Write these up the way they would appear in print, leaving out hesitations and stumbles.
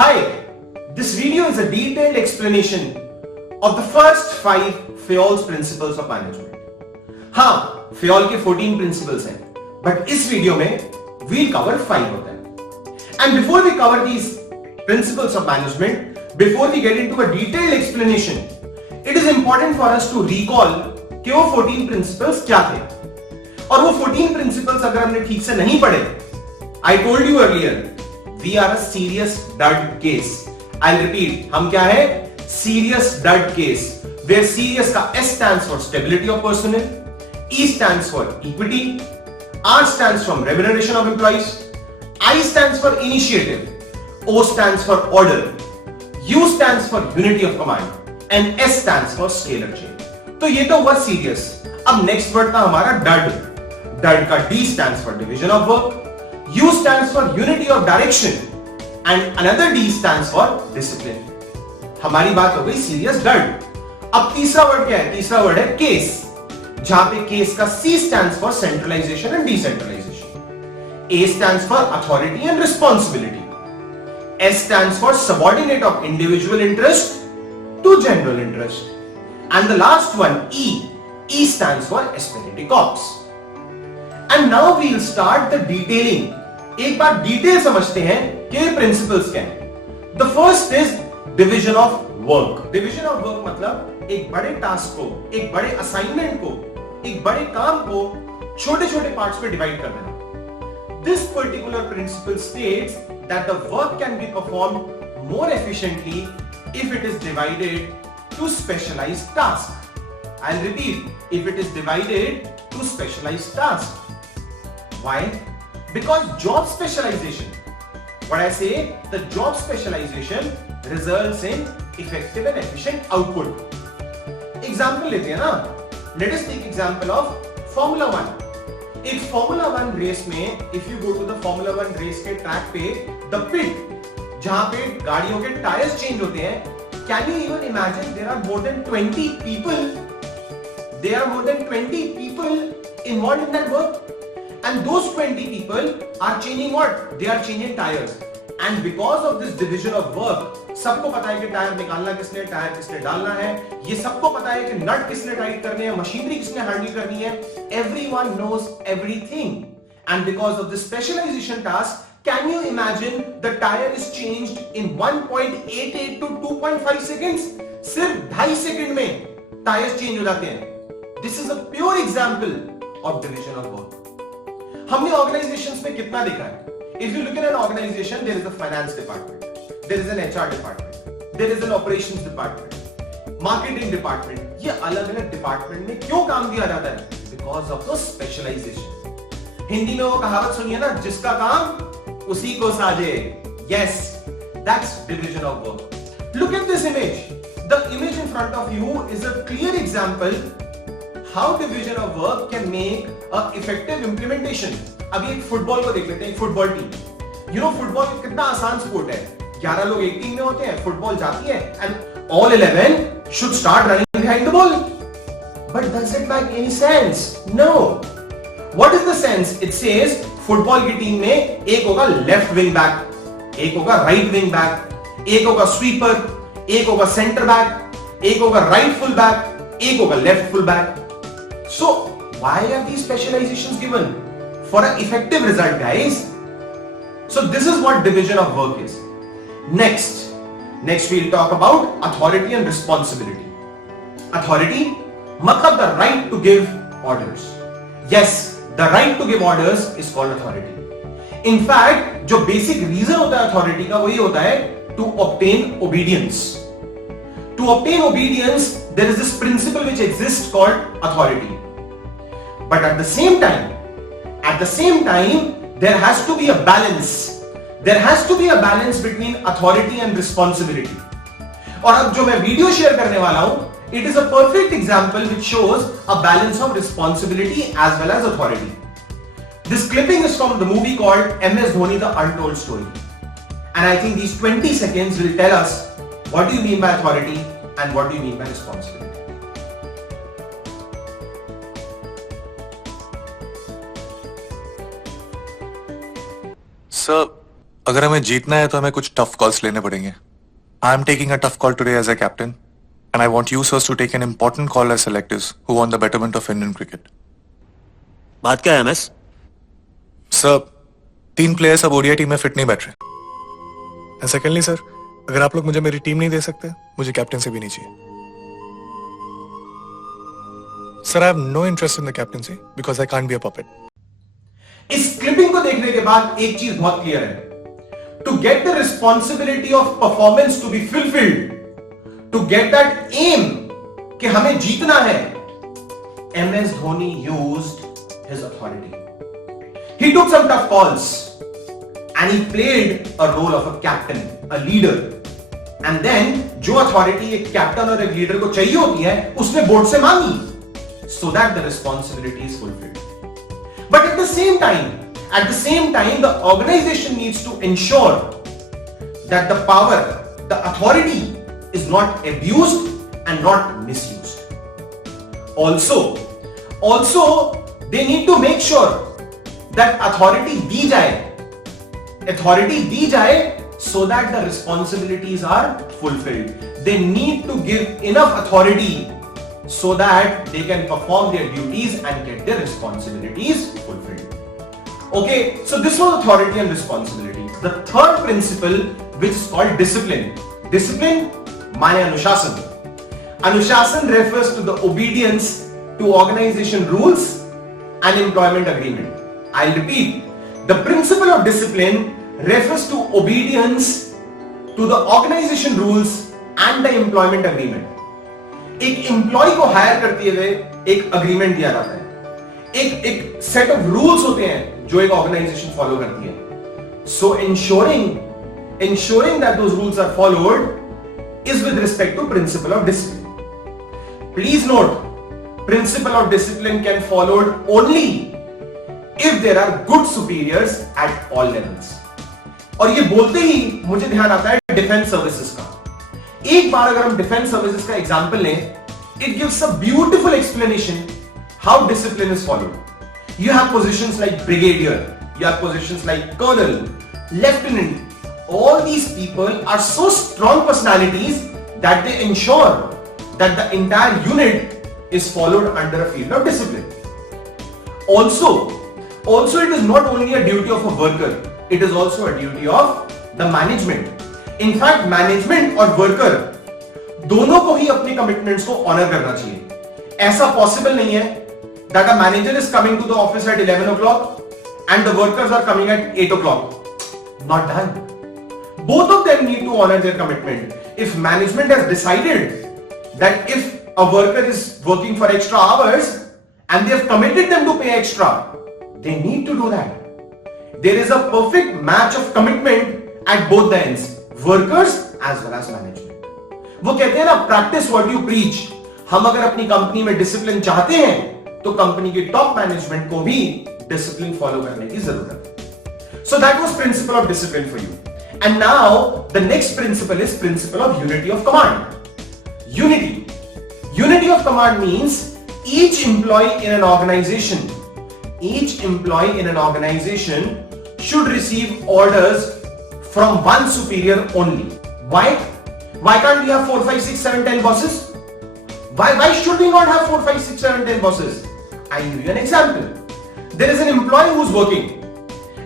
Hi, this video is a detailed explanation of the first 5 Fayol's principles of management. हाँ, Fayol के 14 principles हैं, but इस video में we'll cover 5 of them. And before we cover these principles of management, before we get into a detailed explanation, it is important for us to recall कि वो 14 principles क्या थे. और वो 14 principles अगर हमने ठीक से नहीं पढ़े, I told you earlier, we are a serious dud case. I'll repeat, हम क्या है? Serious dud case. Where serious का S stands for stability of personnel, E stands for equity, R stands for remuneration of employees, I stands for initiative, O stands for order, U stands for unity of command, and S stands for scalar chain. तो ये तो हुआ serious. अब next word था हमारा dud. Dud का D stands for division of work, U stands for unity of direction, and another D stands for discipline. हमारी बात हो गई serious dud. अब तीसरा वर्ड क्या है? तीसरा वर्ड है case, जहां पे case का C stands for centralization and decentralization, A stands for authority and responsibility, S stands for subordinate of individual interest to general interest, and the last one E stands for asperatic corps. And now we will start the detailing. एक बार detail समझते हैं कि principles क्या हैं. The first is division of work. Division of work मतलब एक बड़े task को, एक बड़े असाइनमेंट को, एक बड़े काम को छोटे छोटे पार्ट्स में डिवाइड कर देना. This particular principle states that the work can be performed more efficiently if it is divided to specialized tasks. I'll repeat, if it is divided to specialized tasks. Why? Because job specialization, what I say, the job specialization results in effective and efficient output. Example लेते हैं ना. Let us take example of Formula 1. एक Formula 1 race में, if you go to the Formula 1 race के track पे, the pit, जहां पे गाड़ियों के टायर्स चेंज होते हैं, can you even imagine there are more than 20 people? There are more than 20 people involved in that work. And those 20 people are changing what? They are changing tires. And because of this division of work, सबको पता है कि tyre निकालना किसने, tyre किसने डालना है, ये सबको पता है कि नट किसने टाइट करने हैं, मशीनरी किसने हैंडल करनी है. Everyone knows everything. And because of this specialization task, can you imagine the tire is changed in 1.88 to 2.5 seconds? सिर्फ 2.5 सेकंड में टायर्स चेंज हो जाते हैं. This is a pure example of division of work. हमने organisations में कितना देखा है? If you look at an organization, there is a finance department, there is an HR department, there is an operations department, marketing department. ये अलग-अलग department में क्यों काम दिया जाता है? Because of the specialization. Hindi में वो कहावत सुनिए ना, जिसका काम उसी को साजे. Yes, that's division of work. Look at this image. The image in front of you is a clear example how division of work can make a effective implementation. अभी एक फुटबॉल को देख लेते हैं, एक football team. You know football कितना आसान sport है. 11 लोग एक टीम में होते हैं, फुटबॉल जाती है and all 11 should start running behind the ball. But does it make any sense? No. What is the sense? It says football की टीम में एक होगा लेफ्ट विंग बैक, एक होगा राइट विंग बैक, एक होगा स्वीपर, एक होगा सेंटर बैक, एक होगा राइट फुल बैक, एक होगा left full back. So why are these specializations given? For an effective result, guys. So this is what division of work is. Next we'll talk about authority and responsibility. Authority matlab the right to give orders. Yes, the right to give orders is called authority. In fact, जो basic reason होता है authority का, वही होता है to obtain obedience. To obtain obedience, there is this principle which exists called authority. But at the same time, there has to be a balance. There has to be a balance between authority and responsibility. और अब जो मैं video share करने वाला हूं, it is a perfect example which shows a balance of responsibility as well as authority. This clipping is from the movie called MS Dhoni: The Untold Story. And I think these 20 seconds will tell us what do you mean by authority and what do you mean by responsibility. Sir, अगर हमें जीतना है तो हमें कुछ tough calls लेने पड़ेंगे. I am taking a tough call today as a captain and I want you sirs to take an important call as selectives who want the betterment of Indian cricket. बात क्या है MS? Sir 3 players अब ODI team में fit नहीं बैठ रहे. And secondly sir, अगर आप लोग मुझे मेरी टीम नहीं दे सकते, मुझे कैप्टन से भी नहीं चाहिए. Sir I have no interest in the captaincy because I can't be a puppet. इस क्लिपिंग को देखने के बाद एक चीज बहुत क्लियर है. To get the responsibility of performance to be fulfilled, to get that aim कि हमें जीतना है, MS Dhoni used his authority. He took some tough calls and he played a role of a captain, a leader. And then जो authority एक captain और एक leader को चाहिए होती है, उसने बोर्ड से मांगी, so that the responsibility is fulfilled. But at the same time, the organization needs to ensure that the power, the authority is not abused and not misused. Also, they need to make sure that authority दी जाए so that the responsibilities are fulfilled. They need to give enough authority so that they can perform their duties and get their responsibilities fulfilled. Okay, so this was authority and responsibility. The third principle, which is called discipline. Discipline माने अनुशासन. अनुशासन refers to the obedience to organization rules and employment agreement. I'll repeat. The principle of discipline refers to obedience to the organization rules and the employment agreement. एक employ को higher करते हुए एक agreement दिया जाता है. एक सेट ऑफ रूल्स होते हैं जो एक ऑर्गेनाइजेशन फॉलो करती है. So ensuring that those rules are followed is with respect to principle of discipline. Please note, principle of discipline can followed only if there are good superiors at all levels. और ये बोलते ही मुझे ध्यान आता है defence services का. एक बार अगर हम डिफेंस सर्विसेज का एग्जांपल लें, it gives a beautiful explanation how discipline is followed. You have positions like brigadier, you have positions like colonel, lieutenant. All these people are so strong personalities that they ensure that the entire unit is followed under a field of discipline. Also it is not only a duty of a worker, it is also a duty of the management. In fact, management और worker दोनों को ही अपने commitments को honor करना चाहिए. ऐसा possible नहीं है that a manager is coming to the office at 11 o'clock and the workers are coming at 8 o'clock. Not done. Both of them need to honor their commitment. If management has decided that if a worker is working for extra hours and they have committed them to pay extra, they need to do that. There is a perfect match of commitment at both the ends, workers as well as management. वो कहते हैं ना, practice what you preach. हम अगर अपनी company में discipline चाहते हैं तो कंपनी के टॉप मैनेजमेंट को भी डिसिप्लिन फॉलो करने की जरूरत है. So that was principle of discipline for you. And now the next principle is principle of unity of command. Unity of command means each employee in an organization should receive orders from one superior only. Why can't we have 4, 5, 6, 7, 10 bosses? Why should we not have 4, 5, 6, 7, 10 bosses? I'll give you an example. There is an employee who's working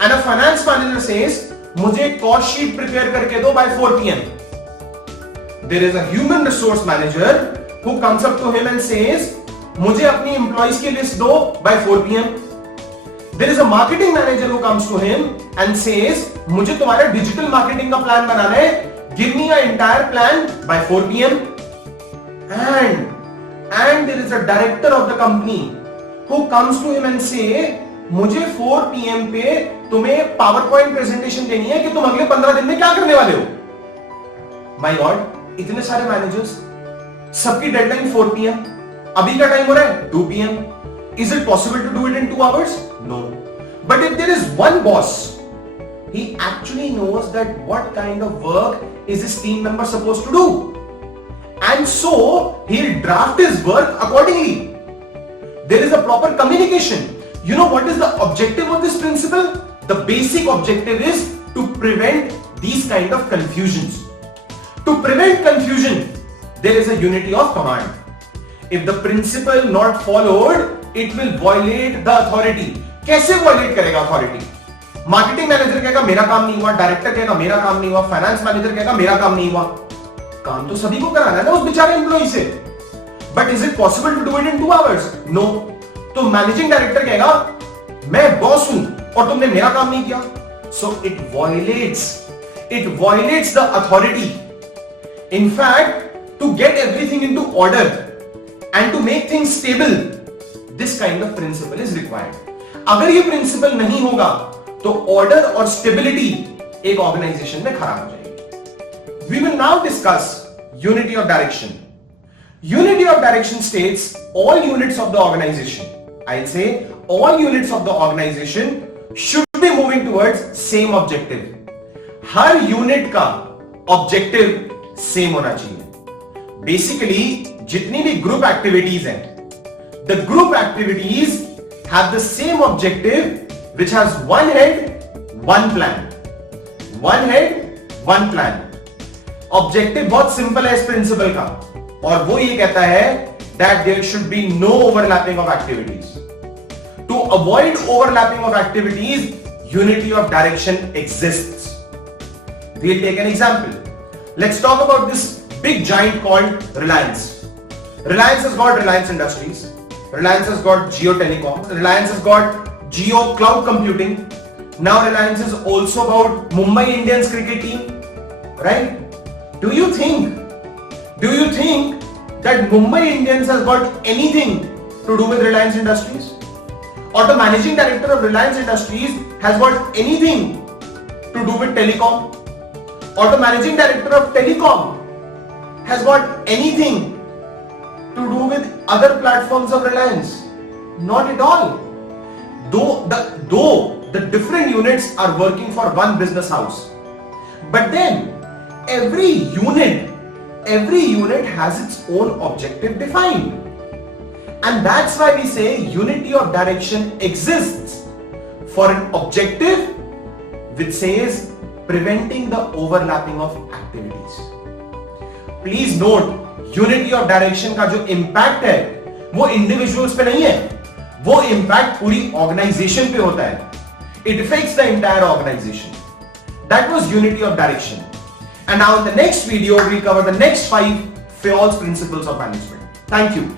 and a finance manager says, मुझे cost sheet prepare करके दो by 4 PM. There is a human resource manager who comes up to him and says, मुझे अपनी employees की list दो by 4 PM. There is a marketing manager who comes to him and says, मुझे तुम्हारा digital marketing का plan बनाना है, give me an entire plan by 4 PM. And there is a director of the company who comes to him and say, मुझे 4 PM पे तुम्हें power point presentation देनी है कि तुम अगले 15 दिन में क्या करने वाले हो. माय गॉड, इतने सारे मैनेजर्स, सबकी डेडलाइन 4 PM. अभी का टाइम हो रहा है 2 PM. Is it possible to do it in 2 hours? No. But if there is one boss, he actually knows that what kind of work is his team member supposed to do. And so he'll draft his work accordingly. There is a proper communication. You know what is the objective of this principle? The basic objective is to prevent these kind of confusions. To prevent confusion, there is a unity of command. If the principle not followed, it will violate the authority. कैसे violate करेगा authority? Marketing manager कहेगा मेरा काम नहीं हुआ, director कहेगा मेरा काम नहीं हुआ, फाइनेंस मैनेजर कहेगा मेरा काम नहीं हुआ. काम तो सभी को कराना है ना उस बेचारे एम्प्लॉय से. But is it possible to do it in 2 hours? No. तो मैनेजिंग डायरेक्टर कहेगा मैं बॉस हूं और तुमने मेरा काम नहीं किया. So it violets the authority. In fact, to get everything into order and to make things stable, this kind of principle is required. अगर ये principle नहीं होगा तो order और stability एक organization में खराब हो जाएगी. We will now discuss unity of direction. Unity of direction states all units of the organization, I'll say all units of the organization should be moving towards same objective. हर unit का objective same होना चाहिए. Basically जितनी भी group activities हैं, the group activities have the same objective which has one head one plan. One head one plan. Objective बहुत simple है इस प्रिंसिपल का, और वो ये कहता है that there should be no overlapping of activities. To avoid overlapping of activities, unity of direction exists. We'll take an example. Let's talk about this big giant called Reliance. Reliance has got Reliance Industries. Reliance has got Jio Telecom. Reliance has got Jio Cloud Computing. Now Reliance is also about Mumbai Indians cricket team. Right? Do you think that Mumbai Indians has got anything to do with Reliance Industries? Or the managing director of Reliance Industries has got anything to do with telecom? Or the managing director of telecom has got anything to do with other platforms of Reliance? Not at all. Though the different units are working for one business house, but then every unit has its own objective defined, and that's why we say unity of direction exists for an objective which says preventing the overlapping of activities. Please note, unity of direction का जो impact है वो individuals पे नहीं है, वो impact पूरी organization पे होता है. It affects the entire organization. That was unity of direction. And now in the next video we'll cover the next 5 FEOL's principles of management. Thank you.